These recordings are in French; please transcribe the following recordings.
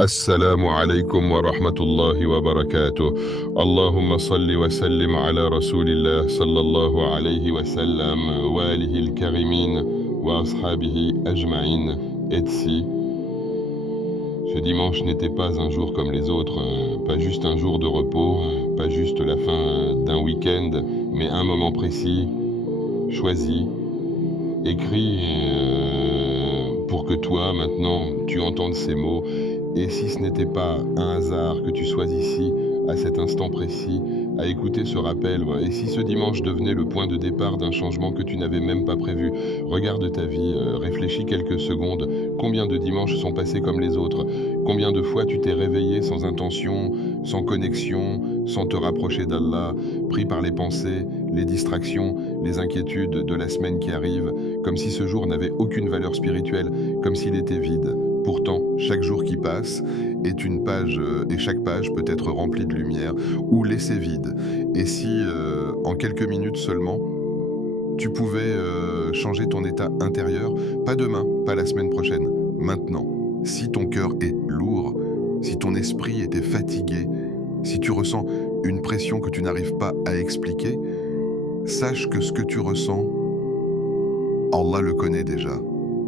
السلام عليكم ورحمة الله وبركاته. اللهم صل وسلم على رسول الله صلى الله عليه وسلم وآله الكريمين وأصحابه أجمعين. Et si ce dimanche n'était pas un jour comme les autres, pas juste un jour de repos, pas juste la fin d'un week-end, mais un moment précis, choisi, écrit pour que toi, maintenant, tu entendes ces mots. Et si ce n'était pas un hasard que tu sois ici, à cet instant précis, à écouter ce rappel, et si ce dimanche devenait le point de départ d'un changement que tu n'avais même pas prévu, regarde ta vie, réfléchis quelques secondes, combien de dimanches sont passés comme les autres, combien de fois tu t'es réveillé sans intention, sans connexion, sans te rapprocher d'Allah, pris par les pensées, les distractions, les inquiétudes de la semaine qui arrive, comme si ce jour n'avait aucune valeur spirituelle, comme s'il était vide. Pourtant, chaque jour qui passe est une page, et chaque page peut être remplie de lumière ou laissée vide. Et si, en quelques minutes seulement, tu pouvais changer ton état intérieur, pas demain, pas la semaine prochaine, maintenant, si ton cœur est lourd, si ton esprit était fatigué, si tu ressens une pression que tu n'arrives pas à expliquer, sache que ce que tu ressens, Allah le connaît déjà.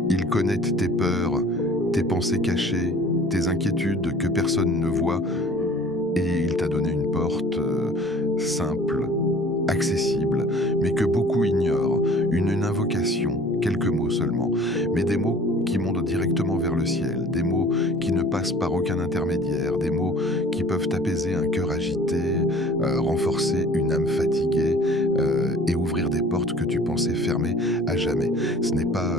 Il connaît tes peurs, tes pensées cachées, tes inquiétudes que personne ne voit, et il t'a donné une porte simple, accessible, mais que beaucoup ignorent, une invocation, quelques mots seulement, mais des mots qui montent directement vers le ciel, des mots qui ne passent par aucun intermédiaire, des mots qui peuvent apaiser un cœur agité, renforcer une âme fatiguée et ouvrir des portes que tu pensais fermées à jamais. Ce n'est pas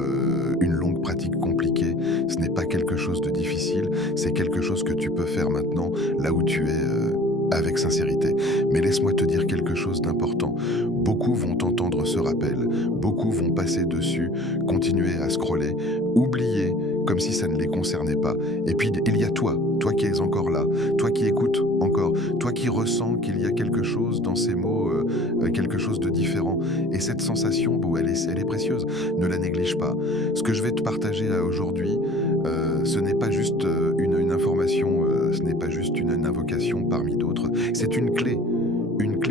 une longue pratique compliquée, ce n'est pas quelque chose de difficile, c'est quelque chose que tu peux faire maintenant, là où tu es, avec sincérité. Mais laisse-moi te dire quelque chose d'important. Beaucoup vont entendre ce rappel, beaucoup vont passer dessus, continuer à scroller, oublier comme si ça ne les concernait pas. Et puis il y a toi, toi qui es encore là, toi qui écoutes encore, toi qui ressens qu'il y a quelque chose dans ces mots, quelque chose de différent. Et cette sensation, bon, elle est précieuse, ne la néglige pas. Ce que je vais te partager là aujourd'hui, ce n'est pas juste une information, ce n'est pas juste une invocation parmi d'autres, c'est une clé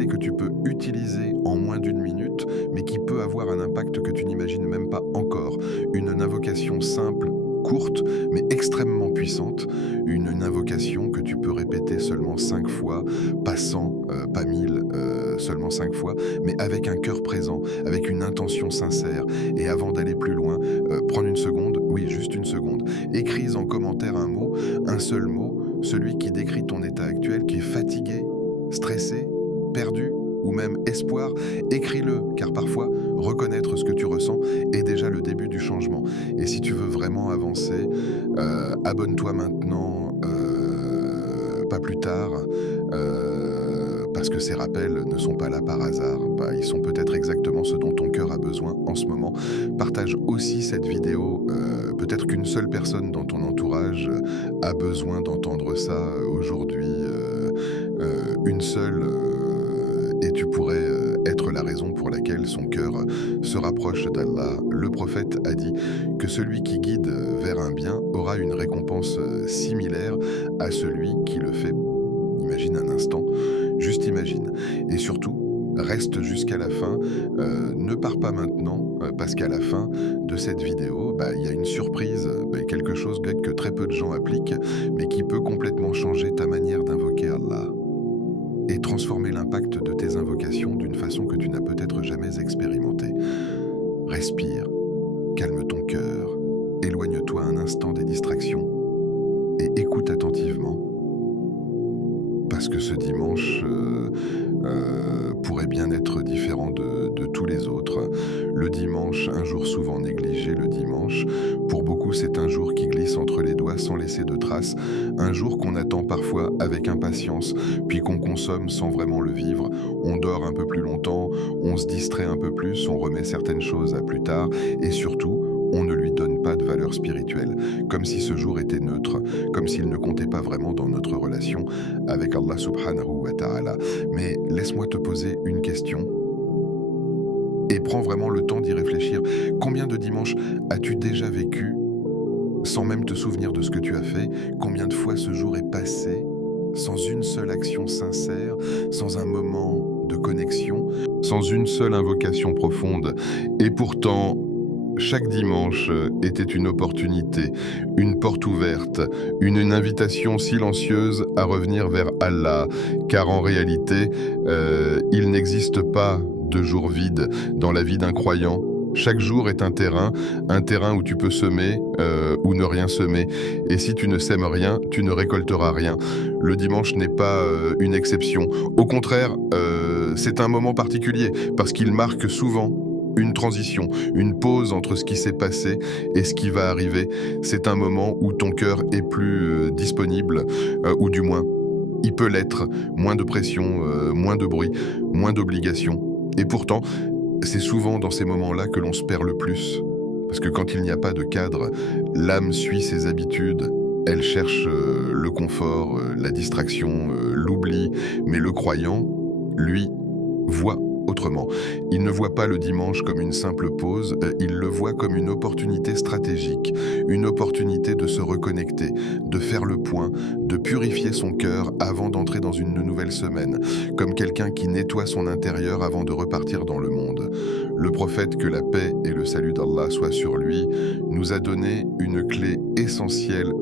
que tu peux utiliser en moins d'une minute, mais qui peut avoir un impact que tu n'imagines même pas encore. Une invocation simple, courte, mais extrêmement puissante. Une invocation que tu peux répéter seulement 5 fois, pas 100, pas 1000, seulement 5 fois, mais avec un cœur présent, avec une intention sincère. Et avant d'aller plus loin, prendre une seconde, oui, juste une seconde. Écris en commentaire un mot, un seul mot, celui qui décrit ton état actuel, qui est fatigué, stressé, perdu ou même espoir, écris-le, car parfois, reconnaître ce que tu ressens est déjà le début du changement. Et si tu veux vraiment avancer, abonne-toi maintenant, pas plus tard, parce que ces rappels ne sont pas là par hasard. Bah, ils sont peut-être exactement ce dont ton cœur a besoin en ce moment. Partage aussi cette vidéo, peut-être qu'une seule personne dans ton entourage a besoin d'entendre ça aujourd'hui, une seule, et tu pourrais être la raison pour laquelle son cœur se rapproche d'Allah. Le prophète a dit que celui qui guide vers un bien aura une récompense similaire à celui qui le fait. Imagine un instant, juste imagine. Et surtout, reste jusqu'à la fin, ne pars pas maintenant, parce qu'à la fin de cette vidéo, il y a une surprise, quelque chose que très peu de gens appliquent, mais qui peut complètement changer ta manière d'invoquer Allah et transformer l'impact de tes invocations d'une façon que tu n'as peut-être jamais expérimentée. Respire, calme ton cœur, éloigne-toi un instant des distractions et écoute attentivement, parce que ce dimanche pourrait bien être différent de tous les autres. Le dimanche, un jour souvent négligé, le dimanche, pour beaucoup c'est un jour qui glisse entre les doigts sans laisser de traces, un jour qu'on attend parfois avec impatience, puis qu'on consomme sans vraiment le vivre. On dort un peu plus longtemps, on se distrait un peu plus, on remet certaines choses à plus tard, et surtout, on ne lui donne pas de valeur spirituelle, comme si ce jour était neutre, comme s'il ne comptait pas vraiment dans notre relation avec Allah subhanahu wa ta'ala. Mais laisse-moi te poser une question, et prends vraiment le temps d'y réfléchir. Combien de dimanches as-tu déjà vécu sans même te souvenir de ce que tu as fait, combien de fois ce jour est passé sans une seule action sincère, sans un moment de connexion, sans une seule invocation profonde. Et pourtant, chaque dimanche était une opportunité, une porte ouverte, une invitation silencieuse à revenir vers Allah, car en réalité, il n'existe pas de jour vide dans la vie d'un croyant. Chaque jour est un terrain où tu peux semer ou ne rien semer. Et si tu ne sèmes rien, tu ne récolteras rien. Le dimanche n'est pas une exception. Au contraire, c'est un moment particulier parce qu'il marque souvent une transition, une pause entre ce qui s'est passé et ce qui va arriver. C'est un moment où ton cœur est plus disponible, ou du moins, il peut l'être. Moins de pression, moins de bruit, moins d'obligations. Et pourtant, c'est souvent dans ces moments-là que l'on se perd le plus. Parce que quand il n'y a pas de cadre, l'âme suit ses habitudes, elle cherche le confort, la distraction, l'oubli. Mais le croyant, lui, voit autrement. Il ne voit pas le dimanche comme une simple pause, il le voit comme une opportunité stratégique, une opportunité de se reconnecter, de faire le point, de purifier son cœur avant d'entrer dans une nouvelle semaine, comme quelqu'un qui nettoie son intérieur avant de repartir dans le monde. Le prophète, que la paix et le salut d'Allah soient sur lui, nous a donné une clé essentielle,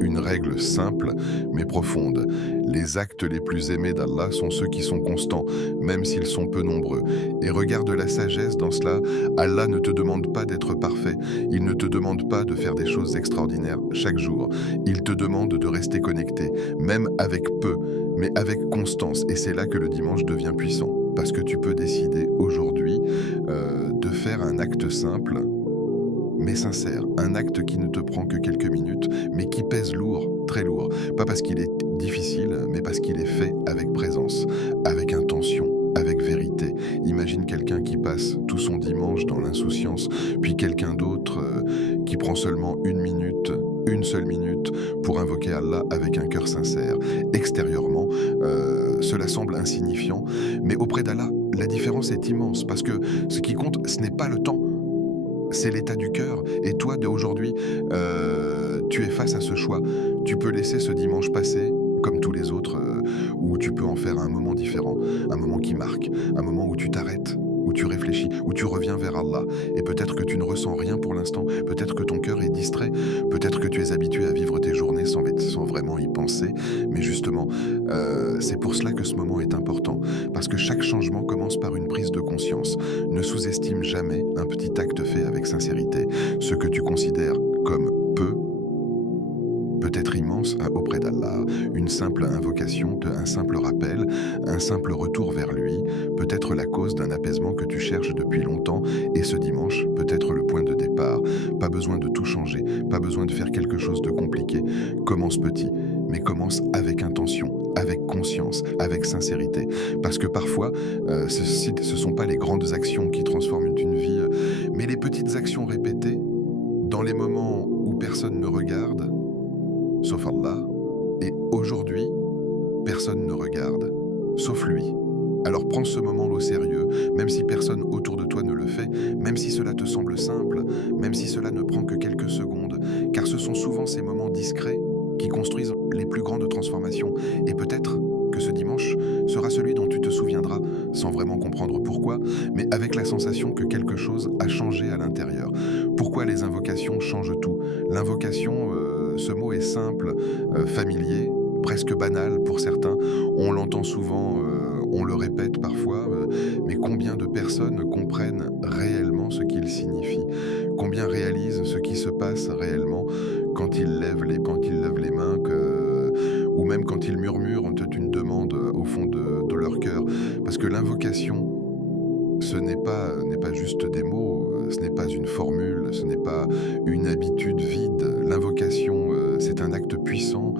une règle simple mais profonde. Les actes les plus aimés d'Allah sont ceux qui sont constants, même s'ils sont peu nombreux. Et regarde la sagesse dans cela, Allah ne te demande pas d'être parfait, il ne te demande pas de faire des choses extraordinaires chaque jour, il te demande de rester connecté, même avec peu, mais avec constance. Et c'est là que le dimanche devient puissant, parce que tu peux décider aujourd'hui de faire un acte simple, mais sincère, un acte qui ne te prend que quelques minutes, mais qui pèse lourd, très lourd. Pas parce qu'il est difficile, mais parce qu'il est fait avec présence, avec intention, avec vérité. Imagine quelqu'un qui passe tout son dimanche dans l'insouciance, puis quelqu'un d'autre qui prend seulement une seule minute, pour invoquer Allah avec un cœur sincère. Extérieurement, cela semble insignifiant, mais auprès d'Allah, la différence est immense, parce que ce qui compte, ce n'est pas le temps, c'est l'état du cœur. Et toi, d'aujourd'hui, tu es face à ce choix. Tu peux laisser ce dimanche passer, comme tous les autres, ou tu peux en faire un moment différent, un moment qui marque, un moment où tu t'arrêtes, où tu réfléchis, où tu reviens vers Allah. Et peut-être que tu ne ressens rien pour l'instant, peut-être que ton cœur est distrait, peut-être que tu es habitué à vivre tes journées sans vraiment y penser. Mais justement, c'est pour cela que ce moment est important, parce que chaque changement commence par une prise de conscience. Ne sous-estime jamais un petit acte fait avec sincérité. Ce que tu considères comme peu peut être immense auprès d'Allah. Une simple invocation, un simple rappel, un simple retour vers lui peut être la cause d'un apaisement que tu cherches depuis longtemps, et ce dimanche peut être le point de départ. Pas besoin de tout changer, pas besoin de faire quelque chose de compliqué. Commence petit, mais commence avec intention, avec conscience, avec sincérité. Parce que parfois, ce ne sont pas les grandes actions qui transforment une vie, mais les petites actions répétées, dans les moments où personne ne regarde, sauf Allah, et aujourd'hui, personne ne regarde, sauf lui. Alors prends ce moment au sérieux, même si personne autour de toi ne le fait, même si cela te semble simple, même si cela ne prend que quelques secondes, car ce sont souvent ces moments discrets qui construisent les plus grandes transformations. Et peut-être que ce dimanche sera celui dont tu te souviendras, sans vraiment comprendre pourquoi, mais avec la sensation que quelque chose a changé à l'intérieur. Pourquoi les invocations changent tout? L'invocation, ce mot est simple, familier, presque banal pour certains. On l'entend souvent, on le répète parfois, mais combien de personnes comprennent réellement ce qu'il signifie? Combien réalisent ce qui se passe réellement quand ils lèvent les mains, ou même quand ils murmurent une demande au fond de leur cœur? Parce que l'invocation, ce n'est pas juste des mots, ce n'est pas une formule, ce n'est pas une habitude vide. L'invocation, c'est un acte puissant,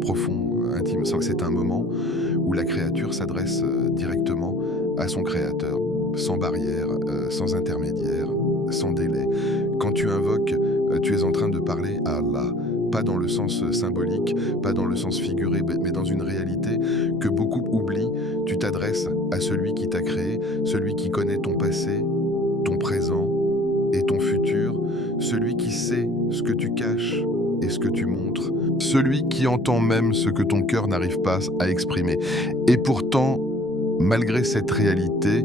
profond, intime. C'est un moment où la créature s'adresse directement à son créateur, sans barrière, sans intermédiaire, sans délai. Quand tu invoques, tu es en train de parler à Allah. Pas dans le sens symbolique, pas dans le sens figuré, mais dans une réalité que beaucoup oublient. Tu t'adresses à celui qui t'a créé, celui qui connaît ton passé, ton présent et ton futur, celui qui sait ce que tu caches et ce que tu montres, celui qui entend même ce que ton cœur n'arrive pas à exprimer. Et pourtant, malgré cette réalité,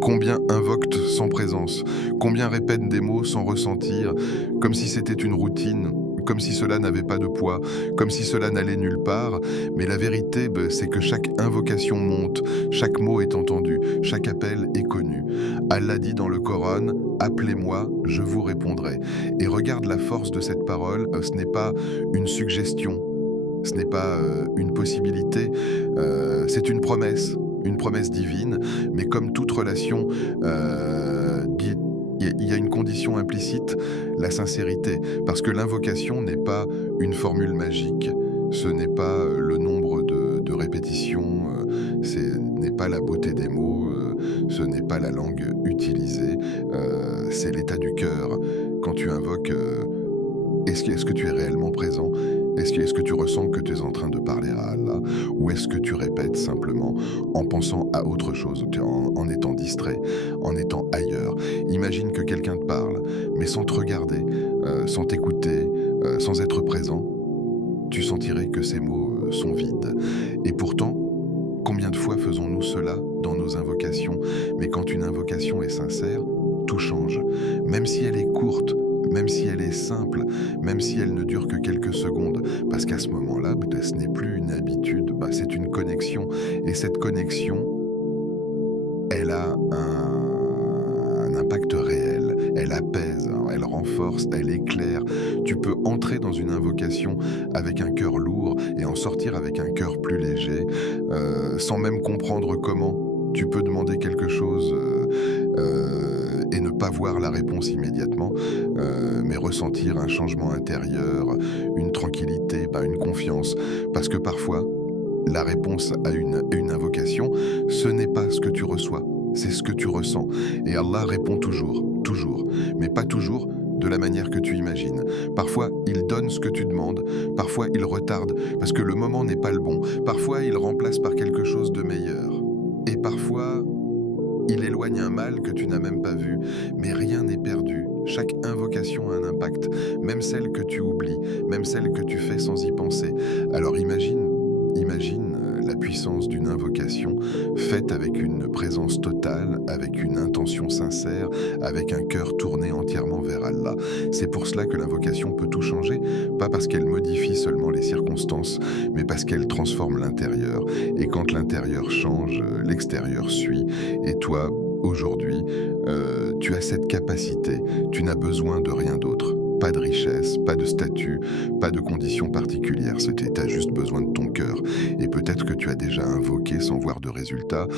combien invoquent sans présence, combien répètent des mots sans ressentir, comme si c'était une routine, comme si cela n'avait pas de poids, comme si cela n'allait nulle part. Mais la vérité, c'est que chaque invocation monte, chaque mot est entendu, chaque appel est connu. Allah dit dans le Coran: « Appelez-moi, je vous répondrai ». Et regarde la force de cette parole, ce n'est pas une suggestion, ce n'est pas une possibilité, c'est une promesse divine, mais comme toute relation, il y a une condition implicite, la sincérité, parce que l'invocation n'est pas une formule magique, ce n'est pas le nombre de répétitions, ce n'est pas la beauté des mots, ce n'est pas la langue utilisée, c'est l'état du cœur. Quand tu invoques, est-ce que tu es réellement présent? Est-ce que tu ressens que tu es en train de parler à Allah? Ou est-ce que tu répètes simplement en pensant à autre chose, en étant distrait, en étant ailleurs? Imagine que quelqu'un te parle, mais sans te regarder, sans t'écouter, sans être présent. Tu sentirais que ces mots sont vides. Et pourtant, combien de fois faisons-nous cela dans nos invocations? Mais quand une invocation est sincère, tout change. Même si elle est courte, même si elle est simple, même si elle ne dure que quelques secondes, parce qu'à ce moment-là, ce n'est plus une habitude, c'est une connexion. Et cette connexion, elle a un impact réel, elle apaise, elle renforce, elle éclaire. Tu peux entrer dans une invocation avec un cœur lourd et en sortir avec un cœur plus léger, sans même comprendre comment. Tu peux demander quelque chose et ne pas voir la réponse immédiatement, mais ressentir un changement intérieur, une tranquillité, une confiance. Parce que parfois, la réponse à une invocation, ce n'est pas ce que tu reçois, c'est ce que tu ressens. Et Allah répond toujours, mais pas toujours de la manière que tu imagines. Parfois, il donne ce que tu demandes, parfois il retarde parce que le moment n'est pas le bon, parfois il remplace par quelque chose de meilleur. Et parfois, il éloigne un mal que tu n'as même pas vu, mais rien n'est perdu. Chaque invocation a un impact, même celle que tu oublies, même celle que tu fais sans y penser. Alors imagine la puissance d'une invocation faite avec une présence totale, avec une intention sincère, avec un cœur tourné entièrement vers Allah. C'est pour cela que l'invocation peut tout changer, pas parce qu'elle modifie seulement les circonstances, mais parce qu'elle transforme l'intérieur. Et quand l'intérieur change, l'extérieur suit. Et toi, aujourd'hui, tu as cette capacité, tu n'as besoin de rien d'autre. Pas de richesse, pas de statut, pas de conditions particulières. Tu as juste besoin de ton cœur. Et peut-être que tu as déjà invoqué sans voir de résultat.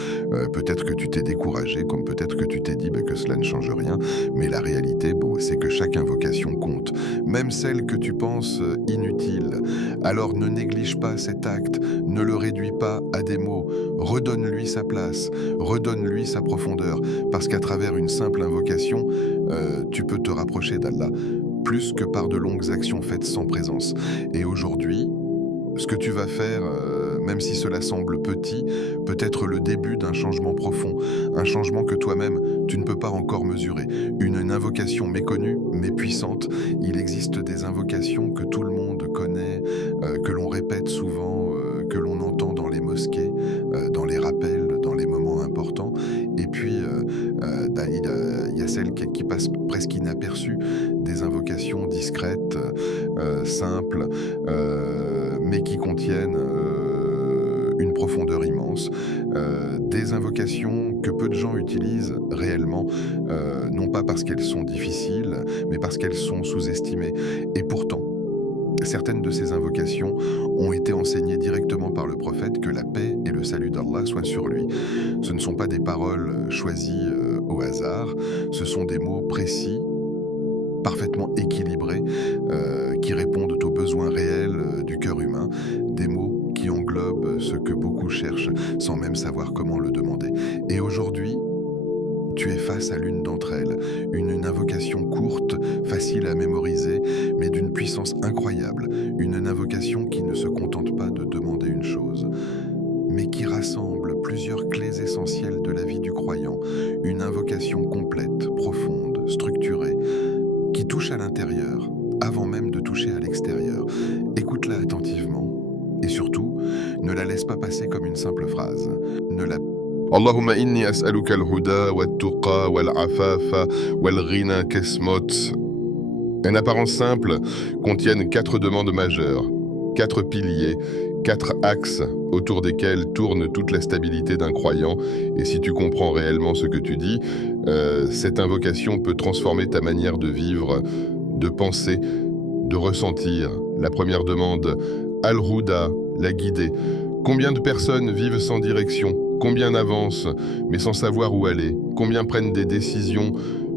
Peut-être que tu t'es découragé, comme peut-être que tu t'es dit que cela ne change rien. Mais la réalité, c'est que chaque invocation compte. Même celle que tu penses inutile. Alors ne néglige pas cet acte. Ne le réduis pas à des mots. Redonne-lui sa place. Redonne-lui sa profondeur. Parce qu'à travers une simple invocation, tu peux te rapprocher d'Allah. Plus que par de longues actions faites sans présence. Et aujourd'hui, ce que tu vas faire, même si cela semble petit, peut être le début d'un changement profond, un changement que toi-même, tu ne peux pas encore mesurer. Une invocation méconnue, mais puissante. Il existe des invocations que tout le monde connaît, que l'on répète souvent, que l'on entend dans les mosquées, dans les rappels, dans les moments importants. Et puis, il y a celles qui passent presque inaperçues, des invocations discrètes, simples, mais qui contiennent une profondeur immense. Des invocations que peu de gens utilisent réellement, non pas parce qu'elles sont difficiles, mais parce qu'elles sont sous-estimées. Et pourtant, certaines de ces invocations ont été enseignées directement par le prophète, que la paix et le salut d'Allah soient sur lui. Ce ne sont pas des paroles choisies au hasard, ce sont des mots précis, parfaitement équilibrés, qui répondent aux besoins réels du cœur humain, des mots qui englobent ce que beaucoup cherchent sans même savoir comment le demander. Et aujourd'hui, tu es face à l'une d'entre elles, une invocation courte, facile à mémoriser, mais d'une puissance incroyable, une invocation qui ne se contente pas de demander une chose, mais qui rassemble plusieurs clés essentielles de la vie du croyant, une invocation complète, profonde, structurée, qui touche à l'intérieur, surtout, ne la laisse pas passer comme une simple phrase. Ne la Allahumma inni as'aluka al-huda wal-tuqa wal-afafa wal-ghina kesmot. En apparence simple, contiennent 4 demandes majeures, 4 piliers, 4 axes autour desquels tourne toute la stabilité d'un croyant. Et si tu comprends réellement ce que tu dis, cette invocation peut transformer ta manière de vivre, de penser, de ressentir. La première demande, Al-Huda, la guidée. Combien de personnes vivent sans direction? Combien avancent, mais sans savoir où aller? Combien prennent des décisions,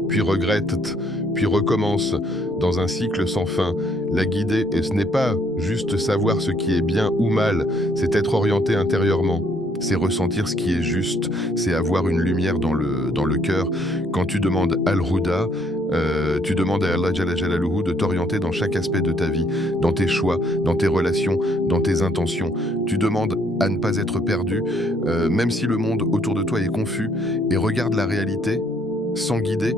puis regrettent, puis recommencent dans un cycle sans fin? La guidée, et ce n'est pas juste savoir ce qui est bien ou mal, c'est être orienté intérieurement. C'est ressentir ce qui est juste, c'est avoir une lumière dans le cœur. Quand tu demandes Al-Huda, tu demandes à Allah Jalla Jalaluhu de t'orienter dans chaque aspect de ta vie, dans tes choix, dans tes relations, dans tes intentions. Tu demandes à ne pas être perdu, même si le monde autour de toi est confus, et regarde la réalité. Sans guider,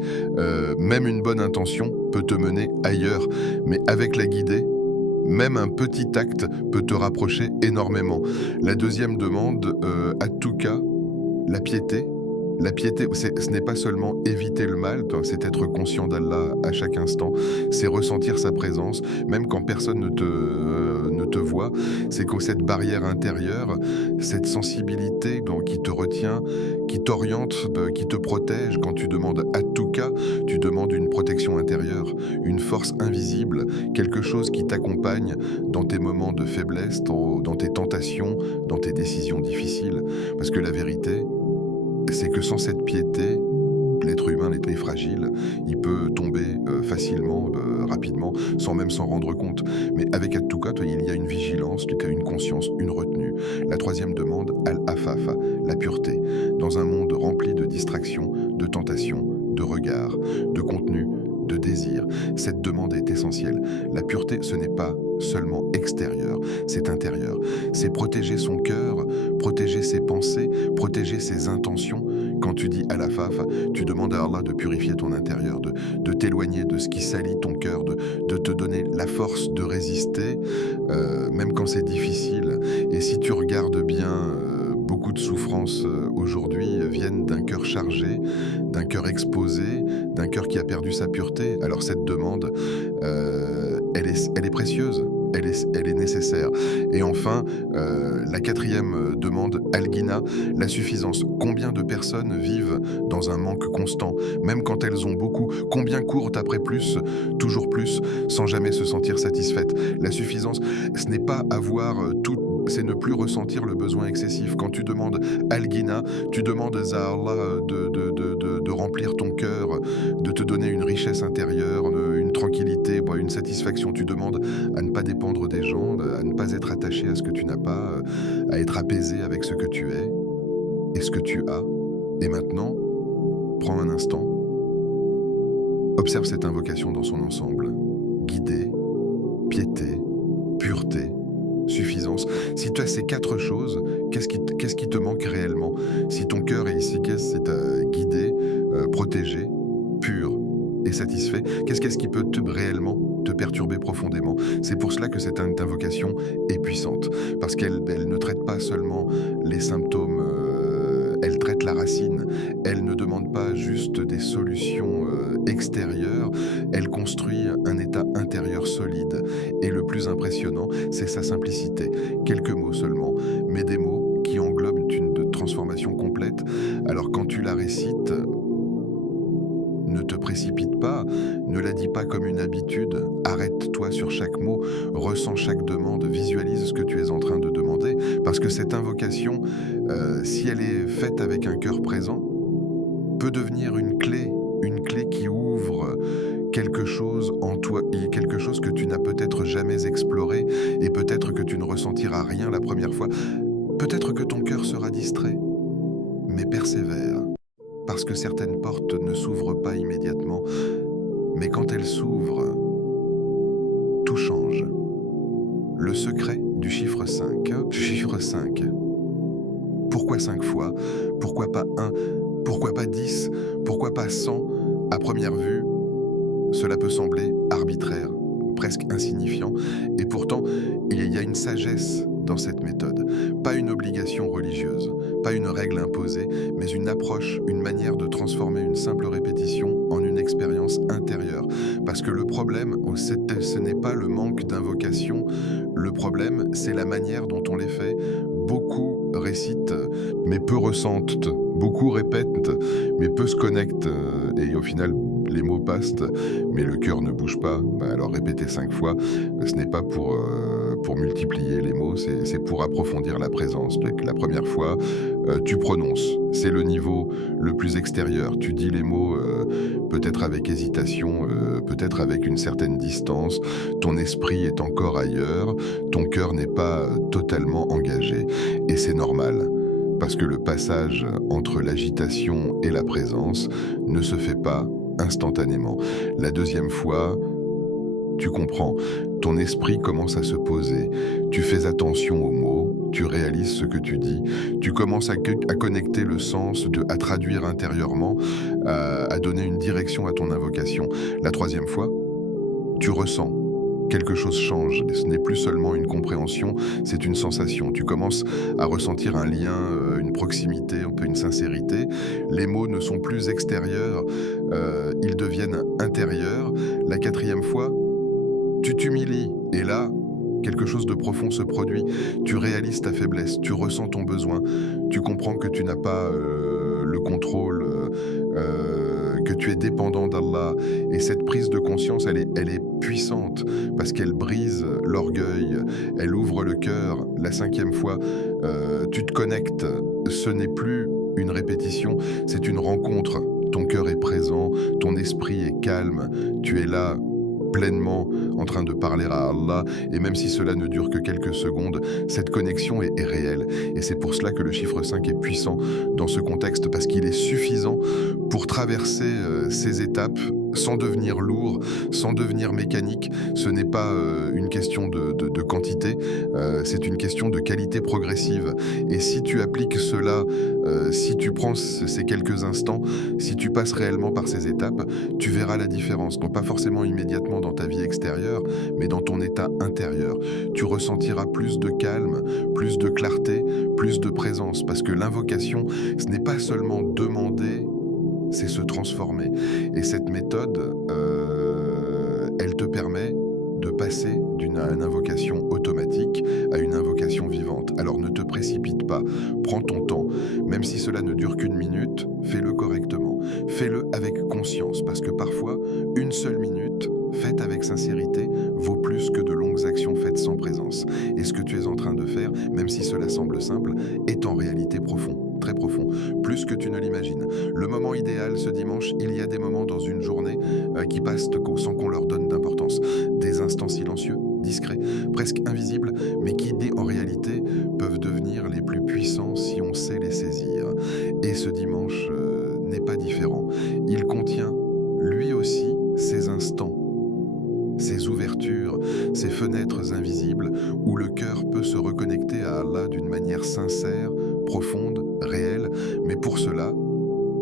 même une bonne intention peut te mener ailleurs, mais avec la guidée, même un petit acte peut te rapprocher énormément. La deuxième demande, à tout cas, la piété. La piété, ce n'est pas seulement éviter le mal, c'est être conscient d'Allah à chaque instant, c'est ressentir sa présence, même quand personne ne te voit. C'est que cette barrière intérieure, cette sensibilité qui te retient, qui t'oriente, qui te protège. Quand tu demandes à tout cas, tu demandes une protection intérieure, une force invisible, quelque chose qui t'accompagne dans tes moments de faiblesse, dans tes tentations, dans tes décisions difficiles. Parce que la vérité, c'est que sans cette piété, l'être humain est fragile, il peut tomber facilement, rapidement, sans même s'en rendre compte. Mais avec At-Tuqa, il y a une vigilance, une conscience, une retenue. La troisième demande, Al-Afafa, la pureté. Dans un monde rempli de distractions, de tentations, de regards, de contenus, de désirs, cette demande est essentielle. La pureté, ce n'est pas seulement extérieur, c'est intérieur. C'est protéger son cœur, protéger ses pensées, protéger ses intentions. Quand tu dis Al-Afaf, tu demandes à Allah de purifier ton intérieur, de t'éloigner de ce qui salit ton cœur, de te donner la force de résister, même quand c'est difficile. Et si tu regardes bien, beaucoup de souffrances aujourd'hui viennent d'un cœur chargé, d'un cœur exposé, d'un cœur qui a perdu sa pureté. Alors cette demande, elle est précieuse, elle est nécessaire. Et enfin, la quatrième demande, Al-Ghina, la suffisance. Combien de personnes vivent dans un manque constant, même quand elles ont beaucoup? Combien courent après plus, toujours plus, sans jamais se sentir satisfaites? La suffisance, ce n'est pas avoir tout, c'est ne plus ressentir le besoin excessif. Quand tu demandes Al-Ghina, tu demandes à Allah de remplir ton cœur, de te donner une richesse intérieure, une tranquillité, une satisfaction. Tu demandes à ne pas dépendre des gens, à ne pas être attaché à ce que tu n'as pas, à être apaisé avec ce que tu es et ce que tu as. Et maintenant, prends un instant, observe cette invocation dans son ensemble. Guidée, piété, pureté, suffisance. Si tu as ces 4 choses, qu'est-ce qui te manque réellement? Si ton cœur est ici, c'est guidé, protégé, pur et satisfait, qu'est-ce qui peut réellement te perturber profondément? C'est pour cela que cette invocation est puissante, parce qu'elle ne traite pas seulement les symptômes, elle traite la racine. Elle ne demande pas juste des solutions extérieures, elle construit un état intérieur solide. Et le plus impressionnant, c'est sa simplicité. Quelques mots seulement, mais des mots qui englobent une transformation complète. Alors quand tu la récites, ne te précipite pas, ne la dis pas comme une habitude, arrête-toi sur chaque mot, ressens chaque demande, visualise ce que tu es en train de demander, parce que cette invocation, si elle est faite avec un cœur présent, peut devenir une clé qui ouvre quelque chose en toi, quelque chose que tu n'as peut-être jamais exploré, et peut-être que tu ne ressentiras rien la première fois, peut-être que ton cœur sera distrait, mais persévère. Parce que certaines portes ne s'ouvrent pas immédiatement, mais quand elles s'ouvrent, tout change. Le secret du chiffre 5. Chiffre 5. Pourquoi 5 fois? Pourquoi pas 1? Pourquoi pas 10? Pourquoi pas 100? À première vue, cela peut sembler arbitraire, presque insignifiant, et pourtant, il y a une sagesse dans cette méthode. Pas une obligation religieuse, pas une règle imposée, mais une approche, une manière de transformer une simple répétition en une expérience intérieure. Parce que le problème, ce n'est pas le manque d'invocation, le problème, c'est la manière dont on les fait. Beaucoup récitent, mais peu ressentent. Beaucoup répètent, mais peu se connectent. Et au final, les mots passent, mais le cœur ne bouge pas. Alors répéter 5 fois, ce n'est pas pour multiplier les mots, c'est pour approfondir la présence. Donc, la première fois, tu prononces. C'est le niveau le plus extérieur. Tu dis les mots peut-être avec hésitation, peut-être avec une certaine distance. Ton esprit est encore ailleurs. Ton cœur n'est pas totalement engagé. Et c'est normal. Parce que le passage entre l'agitation et la présence ne se fait pas instantanément. La deuxième fois, tu comprends, ton esprit commence à se poser, tu fais attention aux mots, tu réalises ce que tu dis, tu commences à connecter le sens, à traduire intérieurement, à donner une direction à ton invocation. La troisième fois, tu ressens. Quelque chose change, ce n'est plus seulement une compréhension, c'est une sensation. Tu commences à ressentir un lien, une proximité, un peu une sincérité. Les mots ne sont plus extérieurs, ils deviennent intérieurs. La quatrième fois, tu t'humilies et là, quelque chose de profond se produit. Tu réalises ta faiblesse, tu ressens ton besoin, tu comprends que tu n'as pas le contrôle, que tu es dépendant d'Allah. Et cette prise de conscience, elle est puissante parce qu'elle brise l'orgueil, elle ouvre le cœur. La cinquième fois, tu te connectes. Ce n'est plus une répétition, c'est une rencontre. Ton cœur est présent, ton esprit est calme, tu es là pleinement en train de parler à Allah, et même si cela ne dure que quelques secondes, cette connexion est réelle. Et c'est pour cela que le chiffre 5 est puissant dans ce contexte, parce qu'il est suffisant pour traverser ces étapes sans devenir lourd, sans devenir mécanique. Ce n'est pas une question de quantité, c'est une question de qualité progressive. Et si tu appliques cela, si tu prends ces quelques instants, si tu passes réellement par ces étapes, tu verras la différence. Non pas forcément immédiatement dans ta vie extérieure, mais dans ton état intérieur. Tu ressentiras plus de calme, plus de clarté, plus de présence. Parce que l'invocation, ce n'est pas seulement demander, c'est se transformer. Et cette méthode, elle te permet de passer d'une invocation automatique à une invocation vivante. Alors ne te précipite pas, prends ton temps. Même si cela ne dure qu'une minute, fais-le correctement. Fais-le avec conscience, parce que parfois, une seule minute, faite avec sincérité, vaut plus que de longues actions faites sans présence. Et ce que tu es en train de faire, même si cela semble simple, est en réalité profond. Très profond, plus que tu ne l'imagines. Le moment idéal, ce dimanche, il y a des moments dans une journée qui passent sans qu'on leur donne d'importance. Des instants silencieux, discrets, presque invisibles, mais qui, en réalité, peuvent devenir les plus puissants si on sait les saisir. Et ce dimanche n'est pas différent. Il contient, lui aussi, ces instants, ces ouvertures, ces fenêtres invisibles où le cœur peut se reconnecter à Allah d'une manière sincère, profonde, réelle. Mais pour cela,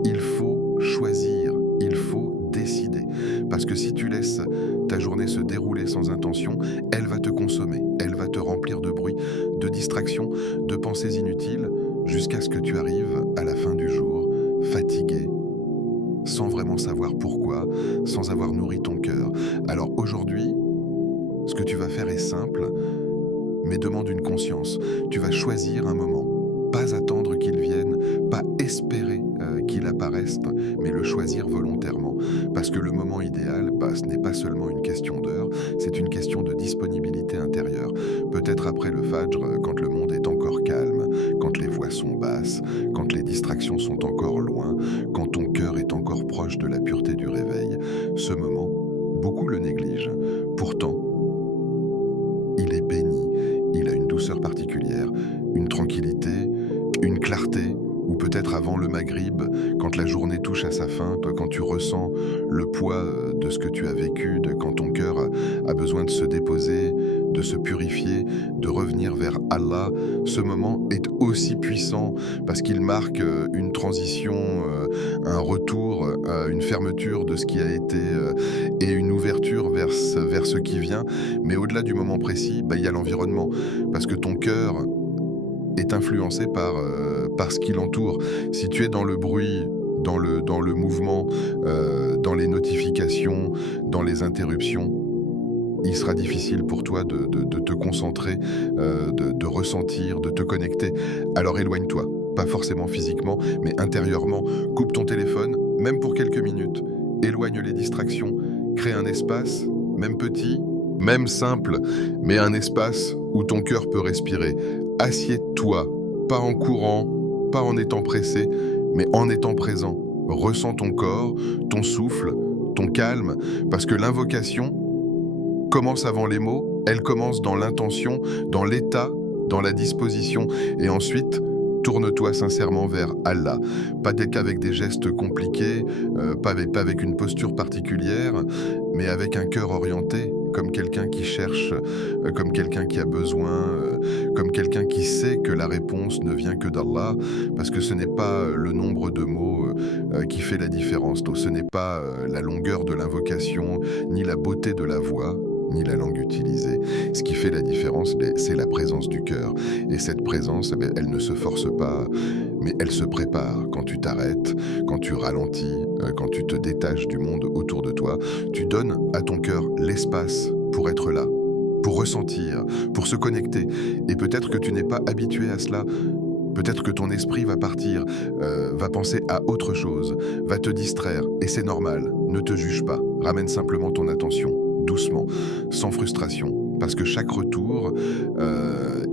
il faut choisir, il faut décider. Parce que si tu laisses ta journée se dérouler sans intention, elle va te consommer, elle va te remplir de bruit, de distractions, de pensées inutiles, jusqu'à ce que tu arrives à la fin du jour, fatigué, sans vraiment savoir pourquoi, sans avoir nourri ton cœur. Alors aujourd'hui, ce que tu vas faire est simple, mais demande une conscience. Tu vas choisir un moment, pas attendre qu'il vienne, pas espérer qu'il apparaisse, mais le choisir volontairement. Parce que le moment idéal, ce n'est pas seulement une question d'heure, c'est une question de disponibilité intérieure. Peut-être après le Fajr, quand le monde est encore calme, quand les voix sont basses, quand les distractions sont encore loin, quand ton cœur est encore proche de la pureté du réveil. Ce moment, beaucoup le négligent. Pourtant, il est béni, il a une douceur particulière, une tranquillité, une clarté, ou peut-être avant le Maghrib, quand la journée touche à sa fin, toi, quand tu ressens le poids de ce que tu as vécu, quand ton cœur a besoin de se déposer, de se purifier, de revenir vers Allah, ce moment est aussi puissant parce qu'il marque une transition, un retour, une fermeture de ce qui a été et une ouverture vers ce qui vient. Mais au-delà du moment précis, il y a l'environnement parce que ton cœur est influencé par ce qui l'entoure. Si tu es dans le bruit, dans le mouvement, dans les notifications, dans les interruptions, il sera difficile pour toi de te concentrer, de ressentir, de te connecter. Alors éloigne-toi, pas forcément physiquement, mais intérieurement. Coupe ton téléphone, même pour quelques minutes. Éloigne les distractions. Crée un espace, même petit, même simple, mais un espace où ton cœur peut respirer. Assieds-toi, pas en courant, pas en étant pressé, mais en étant présent. Ressens ton corps, ton souffle, ton calme, parce que l'invocation commence avant les mots, elle commence dans l'intention, dans l'état, dans la disposition, et ensuite, tourne-toi sincèrement vers Allah. Pas qu'avec des gestes compliqués, pas avec une posture particulière, mais avec un cœur orienté, comme quelqu'un qui cherche, comme quelqu'un qui a besoin, comme quelqu'un qui sait que la réponse ne vient que d'Allah, parce que ce n'est pas le nombre de mots qui fait la différence. Donc ce n'est pas la longueur de l'invocation, ni la beauté de la voix, ni la langue utilisée. Ce qui fait la différence, c'est la présence du cœur. Et cette présence, elle ne se force pas, mais elle se prépare. Quand tu t'arrêtes, quand tu ralentis, quand tu te détaches du monde autour de toi, tu donnes à ton cœur l'espace pour être là, pour ressentir, pour se connecter. Et peut-être que tu n'es pas habitué à cela. Peut-être que ton esprit va partir, va penser à autre chose, va te distraire. Et c'est normal, ne te juge pas. Ramène simplement ton attention. Doucement, sans frustration, parce que chaque retour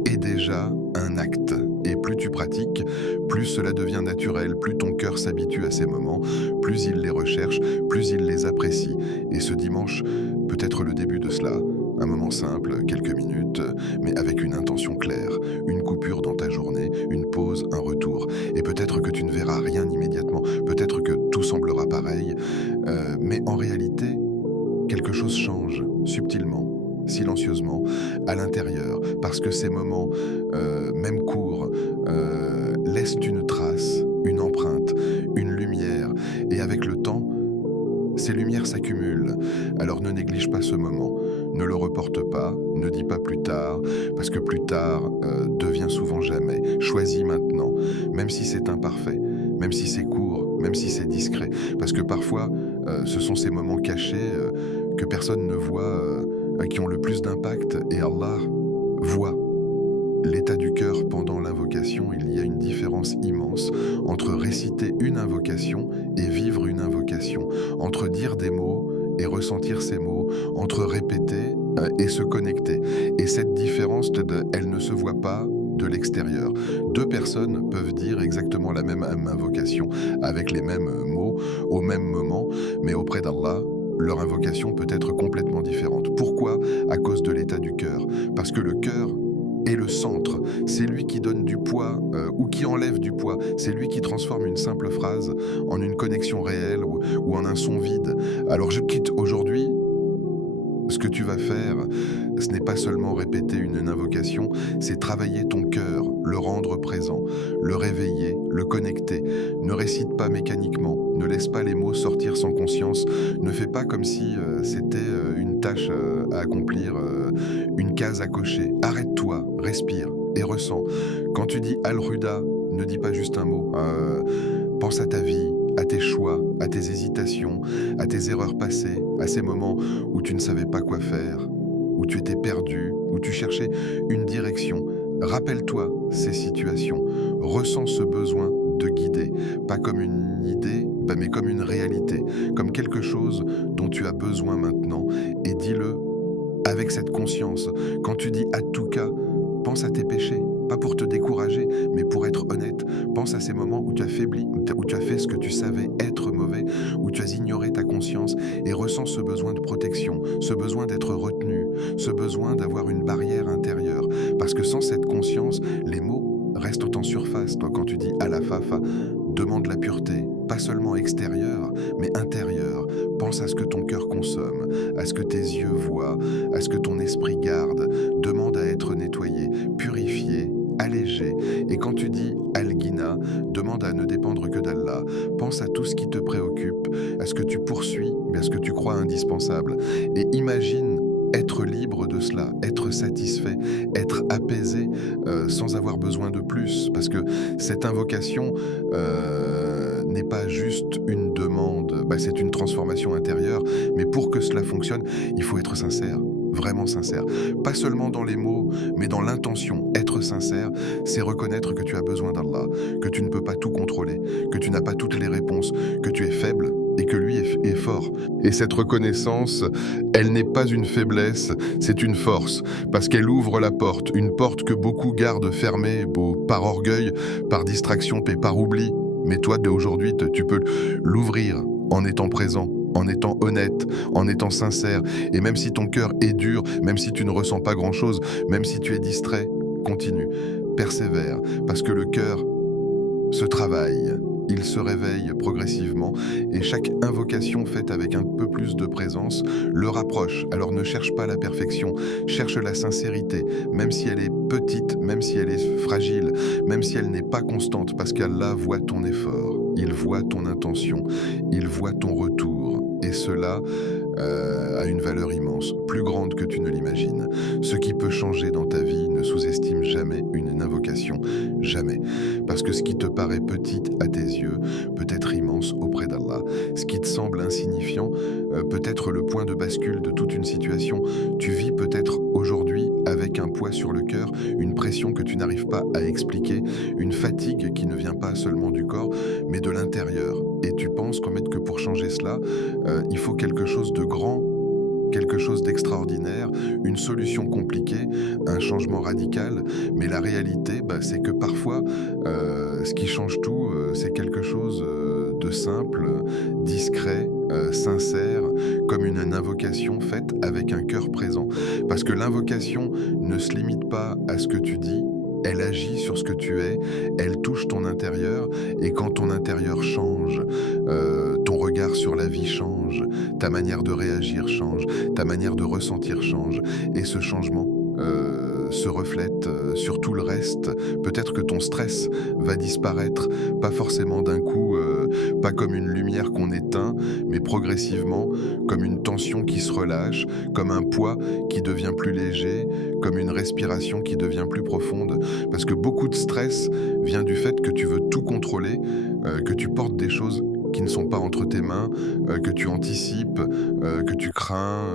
est déjà un acte. Et plus tu pratiques, plus cela devient naturel, plus ton cœur s'habitue à ces moments, plus il les recherche, plus il les apprécie. Et ce dimanche peut être le début de cela. Un moment simple, quelques minutes, mais avec une intention claire, une coupure dans ta journée, une pause, un retour. Et peut-être que tu ne verras rien immédiatement, peut-être que tout semblera pareil, mais en réalité, quelque chose change, subtilement, silencieusement, à l'intérieur, parce que ces moments, même courts, laissent une trace, une empreinte, une lumière, et avec le temps, ces lumières s'accumulent. Alors ne néglige pas ce moment, ne le reporte pas, ne dis pas plus tard, parce que plus tard devient souvent jamais. Choisis maintenant, même si c'est imparfait, même si c'est court, même si c'est discret, parce que parfois, ce sont ces moments cachés que personne ne voit, qui ont le plus d'impact, et Allah voit. L'état du cœur pendant l'invocation, il y a une différence immense entre réciter une invocation et vivre une invocation, entre dire des mots et ressentir ces mots, entre répéter et se connecter. Et cette différence, elle ne se voit pas de l'extérieur. Deux personnes peuvent dire exactement la même invocation, avec les mêmes mots, au même moment, mais auprès d'Allah, leur invocation peut être complètement différente. Pourquoi? À cause de l'état du cœur. Parce que le cœur est le centre. C'est lui qui donne du poids ou qui enlève du poids. C'est lui qui transforme une simple phrase en une connexion réelle ou en un son vide. Alors je quitte aujourd'hui. Ce que tu vas faire, ce n'est pas seulement répéter une invocation, c'est travailler ton cœur, le rendre présent, le réveiller, le connecter. Ne récite pas mécaniquement, ne laisse pas les mots sortir sans conscience, ne fais pas comme si c'était une tâche à accomplir, une case à cocher. Arrête-toi, respire et ressens. Quand tu dis Al-Huda, ne dis pas juste un mot. Pense à ta vie, à tes choix, à tes hésitations, à tes erreurs passées, à ces moments où tu ne savais pas quoi faire, où tu étais perdu, où tu cherchais une direction. Rappelle-toi ces situations, ressens ce besoin de guider, pas comme une idée, mais comme une réalité, comme quelque chose dont tu as besoin maintenant, et dis-le avec cette conscience. Quand tu dis à tout cas, pense à tes péchés. Pas pour te décourager, mais pour être honnête. Pense à ces moments où tu as faibli, où tu as fait ce que tu savais être mauvais, où tu as ignoré ta conscience et ressens ce besoin de protection, ce besoin d'être retenu, ce besoin d'avoir une barrière intérieure. Parce que sans cette conscience, les mots restent en surface. Toi, quand tu dis à la fafa, demande la pureté, pas seulement extérieure, mais intérieure. Pense à ce que ton cœur consomme, à ce que tes yeux voient, à ce que ton esprit garde. Demande à être nettoyé, purifié, allégé. Et quand tu dis Al-Ghina, demande à ne dépendre que d'Allah. Pense à tout ce qui te préoccupe, à ce que tu poursuis, mais à ce que tu crois indispensable. Et imagine être libre de cela, être satisfait, être apaisé sans avoir besoin de plus. Parce que cette invocation n'est pas juste une demande, c'est une transformation intérieure. Mais pour que cela fonctionne, il faut être sincère. Vraiment sincère. Pas seulement dans les mots, mais dans l'intention. Être sincère, c'est reconnaître que tu as besoin d'Allah, que tu ne peux pas tout contrôler, que tu n'as pas toutes les réponses, que tu es faible et que lui est fort. Et cette reconnaissance, elle n'est pas une faiblesse, c'est une force, parce qu'elle ouvre la porte, une porte que beaucoup gardent fermée, par orgueil, par distraction et par oubli. Mais toi, dès aujourd'hui, tu peux l'ouvrir en étant présent, en étant honnête, en étant sincère. Et même si ton cœur est dur, même si tu ne ressens pas grand-chose, même si tu es distrait, continue, persévère, parce que le cœur se travaille, il se réveille progressivement, et chaque invocation faite avec un peu plus de présence le rapproche. Alors ne cherche pas la perfection, cherche la sincérité, même si elle est petite, même si elle est fragile, même si elle n'est pas constante, parce qu'Allah voit ton effort, il voit ton intention, il voit ton retour, et cela a une valeur immense, plus grande que tu ne l'imagines. Ce qui peut changer dans ta vie, ne sous-estime jamais une invocation, jamais. Parce que ce qui te paraît petit à tes yeux peut être immense auprès d'Allah. Ce qui te semble insignifiant peut être le point de bascule de toute une situation. Tu vis peut-être aujourd'hui avec un poids sur le cœur, une pression que tu n'arrives pas à expliquer, une fatigue qui ne vient pas seulement du corps, mais de l'intérieur. Et tu penses qu'en fait que pour changer cela, il faut quelque chose de grand, quelque chose d'extraordinaire, une solution compliquée, un changement radical. Mais la réalité, c'est que parfois, ce qui change tout, c'est quelque chose de simple, discret, sincère, comme une invocation faite avec un cœur présent. Parce que l'invocation ne se limite pas à ce que tu dis, elle agit sur ce que tu es, elle touche ton intérieur, et quand ton intérieur change, ton regard sur la vie change, ta manière de réagir change, ta manière de ressentir change, et ce changement se reflète sur tout le reste. Peut-être que ton stress va disparaître, pas forcément d'un coup, pas comme une lumière qu'on éteint, mais progressivement, comme une tension qui se relâche, comme un poids qui devient plus léger, comme une respiration qui devient plus profonde. Parce que beaucoup de stress vient du fait que tu veux tout contrôler, que tu portes des choses qui ne sont pas entre tes mains, que tu anticipes, que tu crains,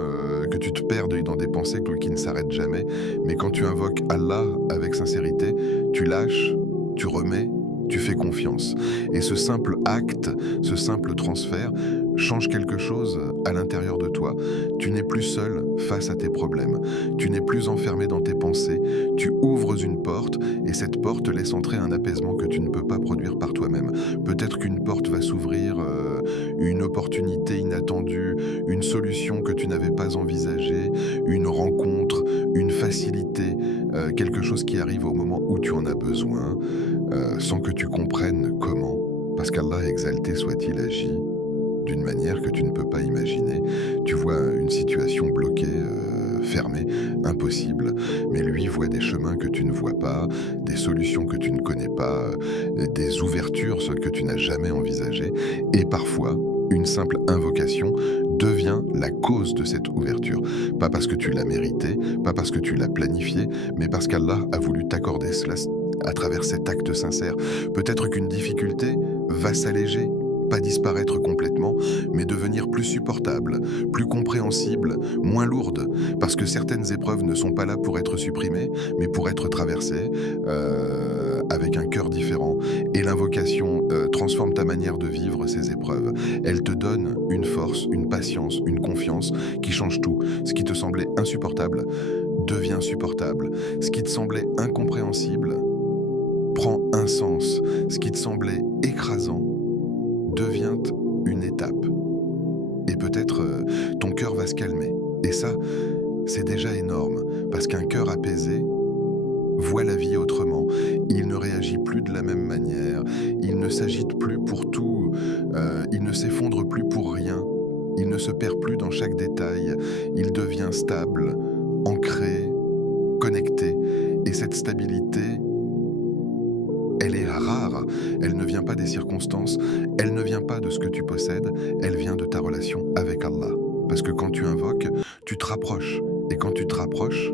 que tu te perds dans des pensées qui ne s'arrêtent jamais. Mais quand tu invoques Allah avec sincérité, tu lâches, tu remets, tu fais confiance. Et ce simple acte, ce simple transfert, change quelque chose à l'intérieur de toi. Tu n'es plus seul face à tes problèmes. Tu n'es plus enfermé dans tes pensées. Tu ouvres une porte, et cette porte laisse entrer un apaisement que tu ne peux pas produire par toi-même. Peut-être qu'une porte va s'ouvrir, une opportunité inattendue, une solution que tu n'avais pas envisagée, une rencontre, une facilité, quelque chose qui arrive au moment où tu en as besoin, sans que tu comprennes comment. Parce qu'Allah exalté soit-il agit d'une manière que tu ne peux pas imaginer. Tu vois une situation bloquée, fermée, impossible, mais lui voit des chemins que tu ne vois pas, des solutions que tu ne connais pas, des ouvertures que tu n'as jamais envisagées, et parfois, une simple invocation devient la cause de cette ouverture. Pas parce que tu l'as mérité, pas parce que tu l'as planifié, mais parce qu'Allah a voulu t'accorder cela à travers cet acte sincère. Peut-être qu'une difficulté va s'alléger, pas disparaître complètement, mais devenir plus supportable, plus compréhensible, moins lourde, parce que certaines épreuves ne sont pas là pour être supprimées, mais pour être traversées avec un cœur différent. Et l'invocation transforme ta manière de vivre ces épreuves. Elle te donne une force, une patience, une confiance qui change tout. Ce qui te semblait insupportable devient supportable. Ce qui te semblait incompréhensible prend un sens. Ce qui te semblait écrasant devient une étape. Et peut-être ton cœur va se calmer. Et ça, c'est déjà énorme, parce qu'un cœur apaisé voit la vie autrement. Il ne réagit plus de la même manière, il ne s'agite plus pour tout, il ne s'effondre plus pour rien. Il ne se perd plus dans chaque détail. Il devient stable, ancré, connecté. Et cette stabilité, elle est rare. Elle ne vient pas des circonstances. Elle ne vient pas de ce que tu possèdes. Elle vient de ta relation avec Allah. Parce que quand tu invoques, tu te rapproches. Et quand tu te rapproches,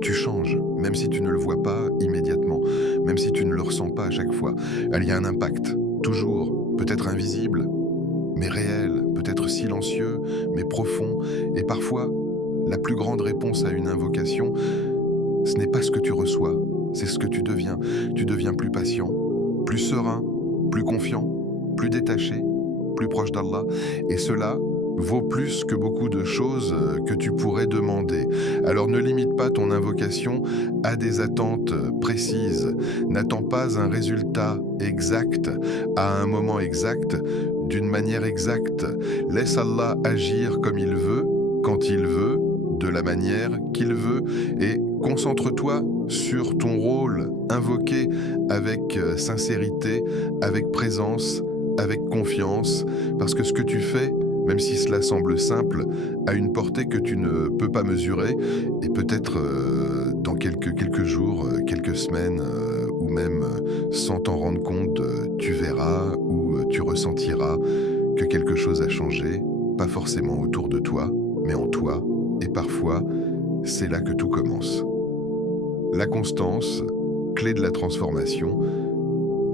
tu changes, même si tu ne le vois pas immédiatement, même si tu ne le ressens pas à chaque fois. Il y a un impact, toujours, peut-être invisible, mais réel, peut-être silencieux, mais profond. Et parfois, la plus grande réponse à une invocation, ce n'est pas ce que tu reçois, c'est ce que tu deviens. Tu deviens plus patient, plus serein, plus confiant, plus détaché, plus proche d'Allah. Et cela vaut plus que beaucoup de choses que tu pourrais demander. Alors ne limite pas ton invocation à des attentes précises. N'attends pas un résultat exact, à un moment exact, d'une manière exacte. Laisse Allah agir comme il veut, quand il veut, de la manière qu'il veut, et concentre-toi sur ton rôle, invoqué avec sincérité, avec présence, avec confiance, parce que ce que tu fais, même si cela semble simple, a une portée que tu ne peux pas mesurer, et peut-être dans quelques jours, quelques semaines, ou même sans t'en rendre compte, tu verras ou tu ressentiras que quelque chose a changé, pas forcément autour de toi, mais en toi, et parfois, c'est là que tout commence. La constance, clé de la transformation,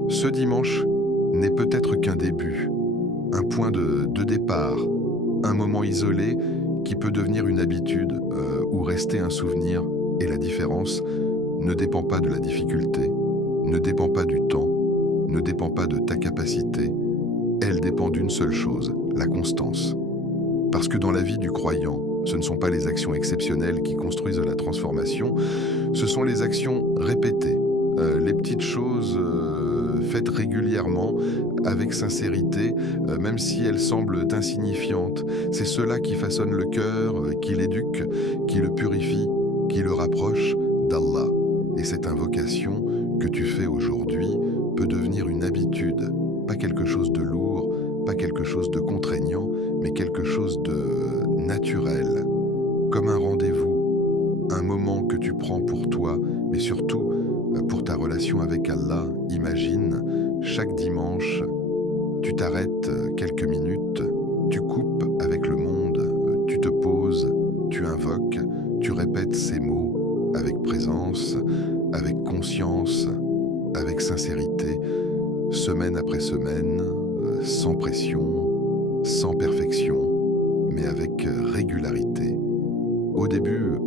ce dimanche n'est peut-être qu'un début, un point de départ, un moment isolé qui peut devenir une habitude ou rester un souvenir. Et la différence ne dépend pas de la difficulté, ne dépend pas du temps, ne dépend pas de ta capacité. Elle dépend d'une seule chose, la constance. Parce que dans la vie du croyant, ce ne sont pas les actions exceptionnelles qui construisent la transformation, ce sont les actions répétées, les petites choses faites régulièrement, avec sincérité, même si elles semblent insignifiantes. C'est cela qui façonne le cœur, qui l'éduque, qui le purifie, qui le rapproche d'Allah. Et cette invocation que tu fais aujourd'hui peut devenir une habitude, pas quelque chose de lourd, pas quelque chose de contraignant, mais quelque chose de naturel, comme un rendez-vous, un moment que tu prends pour toi, mais surtout pour ta relation avec Allah. Imagine, chaque dimanche, tu t'arrêtes quelques minutes, tu coupes avec le monde, tu te poses, tu invoques, tu répètes ces mots avec présence, avec conscience, avec sincérité, semaine après semaine, sans pression, sans perfection, mais avec régularité. Au début,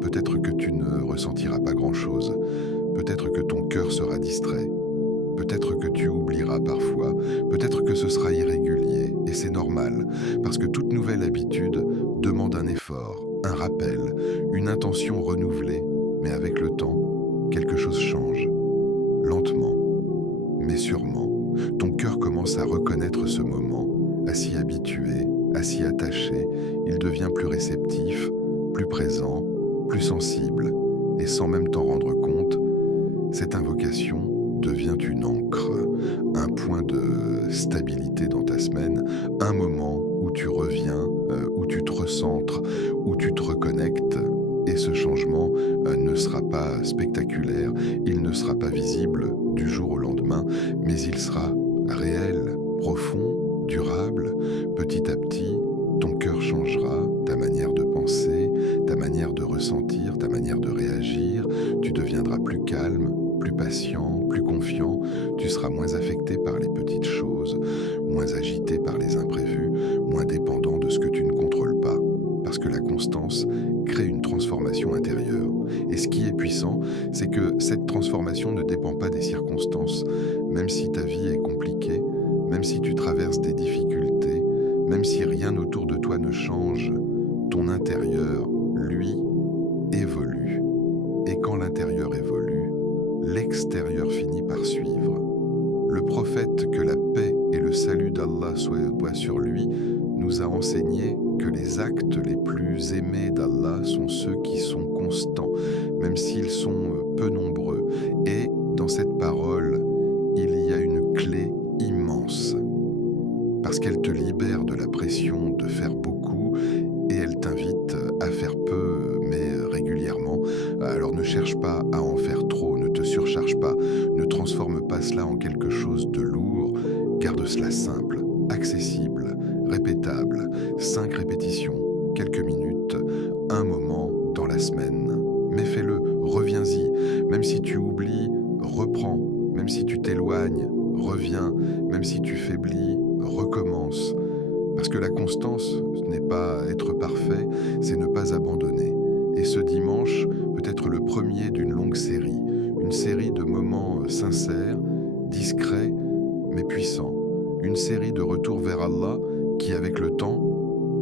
peut-être que tu ne ressentiras pas grand-chose, peut-être que ton cœur sera distrait, peut-être que tu oublieras parfois, peut-être que ce sera irrégulier, et c'est normal, parce que toute nouvelle habitude demande un effort, un rappel, une intention renouvelée, mais avec le temps, quelque chose change, lentement, mais sûrement. Ton cœur commence à reconnaître ce moment, à s'y habituer, à s'y attacher. Il devient plus réceptif, plus présent, plus sensible. Et sans même t'en rendre compte, cette invocation devient une ancre, un point de stabilité dans ta semaine, un moment où tu reviens, où tu te recentres, où tu te reconnectes. Et ce changement ne sera pas spectaculaire, il ne sera pas visible du jour au lendemain, mais il sera réel, profond, durable. Petit à petit, ton cœur changera, ta manière de penser, ta manière de ressentir, ta manière de réagir. Tu deviendras plus calme, plus patient, plus confiant. Tu seras moins affecté par les petites choses, moins agité par les imprévus, moins dépendant de ce que tu ne contrôles pas. Parce que la constance crée une transformation intérieure. Et ce qui est puissant, c'est que cette transformation ne dépend pas des circonstances. Même si ta vie est compliquée, même si tu traverses des difficultés, même si rien autour de toi ne change, ton intérieur, lui, évolue. Et quand l'intérieur évolue, l'extérieur finit par suivre. Le prophète, que la paix et le salut d'Allah soient sur lui, nous a enseigné que les actes les plus aimés d'Allah sont ceux qui sont constants, même s'ils sont peu nombreux. Et dans cette parole, il y a une clé immense, parce qu'elle te libère de la pression surcharge pas, ne transforme pas cela en quelque chose de lourd, garde cela simple, accessible, répétable, 5 répétitions, quelques minutes, un moment dans la semaine. Mais fais-le, reviens-y, même si tu oublies, reprends, même si tu t'éloignes, reviens, même si tu faiblis, recommence. Parce que la constance, ce n'est pas être parfait, c'est ne pas abandonner. Et ce dimanche peut être le premier d'une longue série, une série de moments sincères, discrets, mais puissants. Une série de retours vers Allah qui, avec le temps,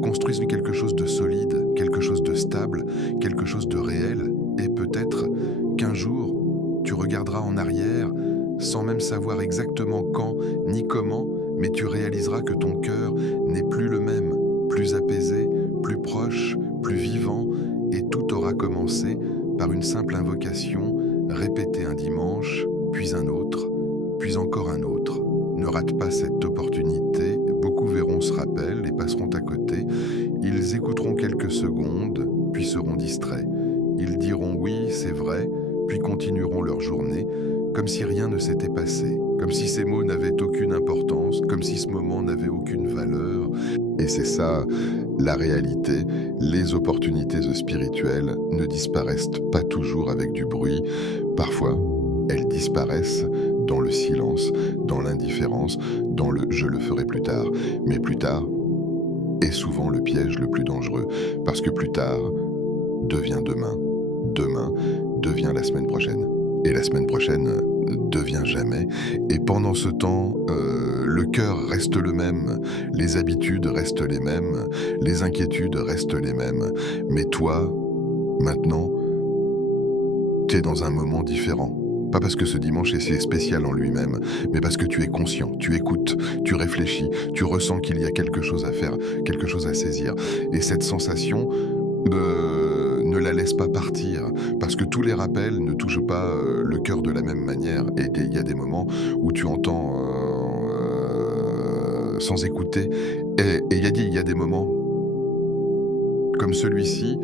construisent quelque chose de solide, quelque chose de stable, quelque chose de réel. Et peut-être qu'un jour, tu regarderas en arrière sans même savoir exactement quand ni comment, mais tu réaliseras que ton cœur n'est plus le même, plus apaisé, plus proche, plus vivant, et tout aura commencé par une simple invocation, répétée un dimanche, puis un autre, puis encore un autre. Ne rate pas cette opportunité, beaucoup verront ce rappel et passeront à côté. Ils écouteront quelques secondes, puis seront distraits. Ils diront oui, c'est vrai, puis continueront leur journée, comme si rien ne s'était passé, comme si ces mots n'avaient aucune importance, comme si ce moment n'avait aucune valeur. Et c'est ça, la réalité. Les opportunités spirituelles ne disparaissent pas toujours avec du bruit. Parfois, elles disparaissent dans le silence, dans l'indifférence, dans le « je le ferai plus tard ». Mais plus tard est souvent le piège le plus dangereux, parce que plus tard devient demain, demain devient la semaine prochaine. Et la semaine prochaine devient jamais. Et pendant ce temps, le cœur reste le même, les habitudes restent les mêmes, les inquiétudes restent les mêmes. Mais toi, maintenant, tu es dans un moment différent. Pas parce que ce dimanche est spécial en lui-même, mais parce que tu es conscient, tu écoutes, tu réfléchis, tu ressens qu'il y a quelque chose à faire, quelque chose à saisir. Et cette sensation, ne la laisse pas partir, parce que tous les rappels ne touchent pas le cœur de la même manière. Et il y a des moments où tu entends sans écouter, et il y a des moments comme celui-ci,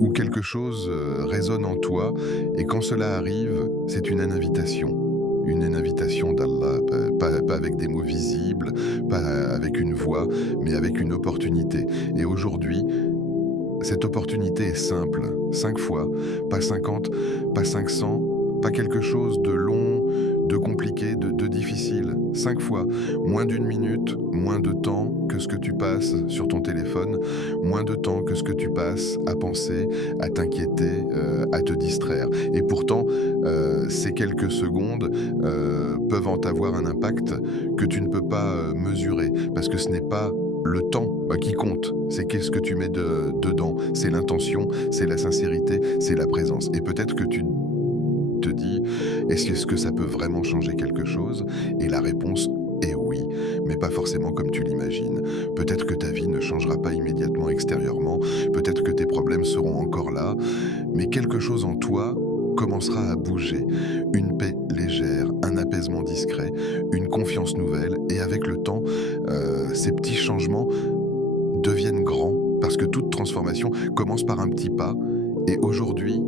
où quelque chose résonne en toi, et quand cela arrive, c'est une invitation d'Allah, pas avec des mots visibles, pas avec une voix, mais avec une opportunité. Et aujourd'hui, cette opportunité est simple, 5 fois, pas 50, pas 500, pas quelque chose de long, de compliqué, de difficile. 5 fois, moins d'1 minute, moins de temps que ce que tu passes sur ton téléphone, moins de temps que ce que tu passes à penser, à t'inquiéter, à te distraire. Et pourtant, ces quelques secondes peuvent en avoir un impact que tu ne peux pas mesurer, parce que ce n'est pas le temps qui compte, c'est qu'est-ce que tu mets dedans, c'est l'intention, c'est la sincérité, c'est la présence. Et peut-être que tu te dis, est-ce que ça peut vraiment changer quelque chose? Et la réponse est oui, mais pas forcément comme tu l'imagines. Peut-être que ta vie ne changera pas immédiatement extérieurement, peut-être que tes problèmes seront encore là, mais quelque chose en toi commencera à bouger. Une paix légère, un apaisement discret, une confiance nouvelle, et avec le temps, ces petits changements deviennent grands, parce que toute transformation commence par un petit pas, et aujourd'hui,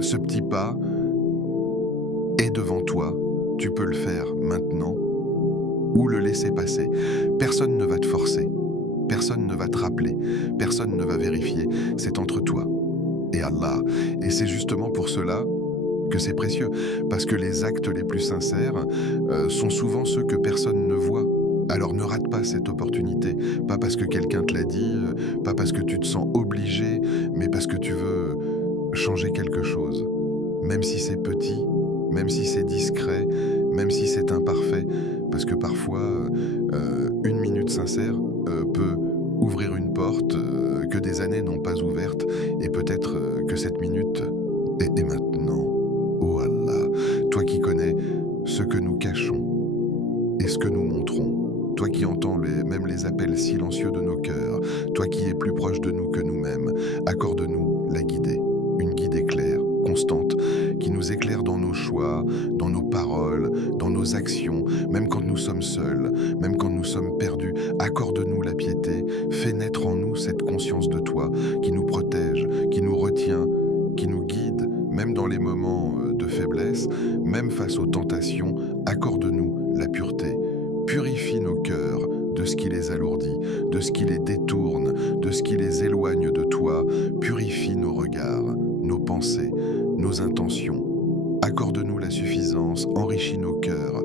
ce petit pas est devant toi. Tu peux le faire maintenant ou le laisser passer. Personne ne va te forcer, personne ne va te rappeler, personne ne va vérifier. C'est entre toi et Allah. Et c'est justement pour cela que c'est précieux, parce que les actes les plus sincères sont souvent ceux que personne ne voit. Alors ne rate pas cette opportunité, pas parce que quelqu'un te l'a dit, pas parce que tu te sens obligé, mais parce que tu veux changer quelque chose. Même si c'est petit, même si c'est discret, même si c'est imparfait, parce que parfois, 1 minute sincère peut ouvrir une porte que des années n'ont pas ouverte, et peut-être que cette minute est maintenant. Oh Allah, toi qui connais ce que nous cachons et ce que nous montrons, toi qui entends même les appels silencieux de nos cœurs, toi qui es plus proche de nous que nous-mêmes, accorde-nous la guidée, une guidée claire, constante, qui nous éclaire dans nos choix, dans nos paroles, dans nos actions, même quand nous sommes seuls, même quand nous sommes perdus. Accorde-nous la piété, fais naître en nous cette conscience de toi qui nous protège, qui nous retient, qui nous guide, même dans les moments de de faiblesse, même face aux tentations, accorde-nous la pureté. Purifie nos cœurs de ce qui les alourdit, de ce qui les détourne, de ce qui les éloigne de toi. Purifie nos regards, nos pensées, nos intentions. Accorde-nous la suffisance, enrichis nos cœurs,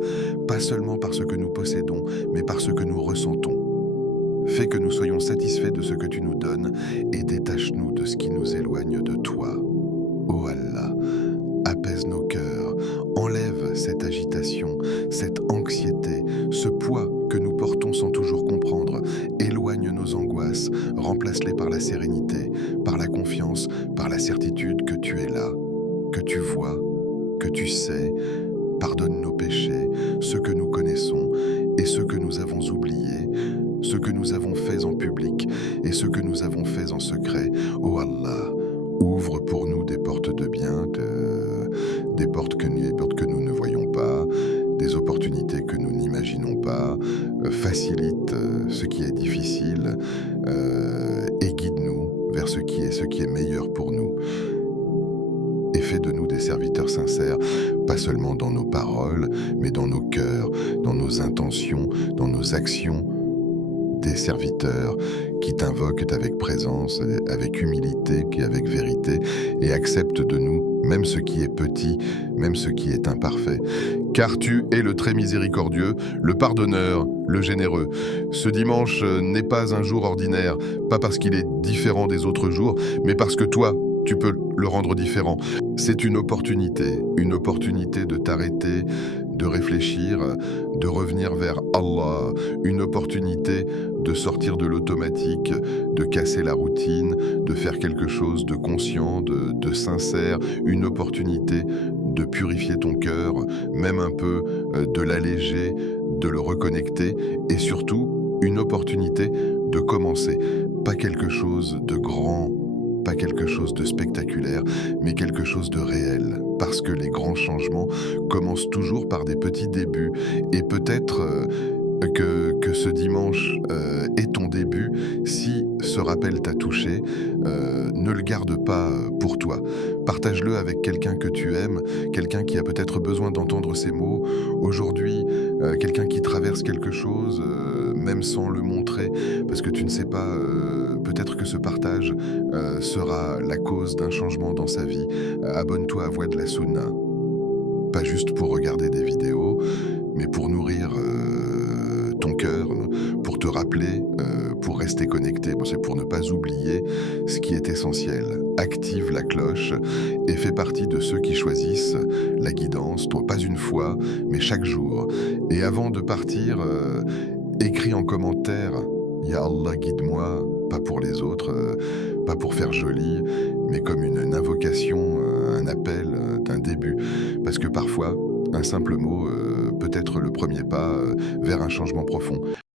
pas seulement par ce que nous possédons, mais par ce que nous ressentons. Fais que nous soyons satisfaits de ce que tu nous donnes et détache-nous de ce qui nous éloigne de toi. Ô Allah, apaise nos cœurs, enlève cette agitation, cette anxiété, ce poids que nous portons sans toujours comprendre. Éloigne nos angoisses, remplace-les par la sérénité, par la confiance, par la certitude que tu es là, que tu vois, que tu sais. Pardonne nos péchés, ceux que nous connaissons et ceux que nous avons oubliés, ceux que nous avons faits en public et ceux que nous avons faits en secret. Ô Allah, ouvre pour nous des portes de bien, des portes que nous ne voyons pas, des opportunités que nous n'imaginons pas, facilite ce qui est difficile et guide-nous vers ce qui est meilleur pour nous. Et fais de nous des serviteurs sincères, pas seulement dans nos paroles, mais dans nos cœurs, dans nos intentions, dans nos actions, des serviteurs qui t'invoquent avec présence, avec humilité et avec vérité, et acceptent de nous, même ce qui est petit, même ce qui est imparfait. Car tu es le très miséricordieux, le pardonneur, le généreux. Ce dimanche n'est pas un jour ordinaire, pas parce qu'il est différent des autres jours, mais parce que toi, tu peux le rendre différent. C'est une opportunité de t'arrêter, de réfléchir, de revenir vers Allah, une opportunité de sortir de l'automatique, de casser la routine, de faire quelque chose de conscient, de sincère, une opportunité de purifier ton cœur, même un peu, de l'alléger, de le reconnecter, et surtout, une opportunité de commencer. Pas quelque chose de grand, pas quelque chose de spectaculaire, mais quelque chose de réel. Parce que les grands changements commencent toujours par des petits débuts. Et peut-être que ce dimanche est ton début. Si ce rappel t'a touché, ne le garde pas pour toi. Partage-le avec quelqu'un que tu aimes, quelqu'un qui a peut-être besoin d'entendre ces mots. Aujourd'hui, quelqu'un qui traverse quelque chose, même sans le montrer, parce que tu ne sais pas, peut-être que ce partage sera la cause d'un changement dans sa vie. Abonne-toi à Voix de la Sunna, pas juste pour regarder des vidéos, mais pour nourrir ton cœur, pour te rappeler, pour rester connecté. Bon, c'est pour ne pas oublier ce qui est essentiel. Active la cloche et fais partie de ceux qui choisissent la guidance, pas une fois, mais chaque jour. Et avant de partir, écris en commentaire « Ya Allah, guide-moi », pas pour les autres, pas pour faire joli, mais comme une invocation, un appel d'un début. Parce que parfois, un simple mot peut être le premier pas vers un changement profond.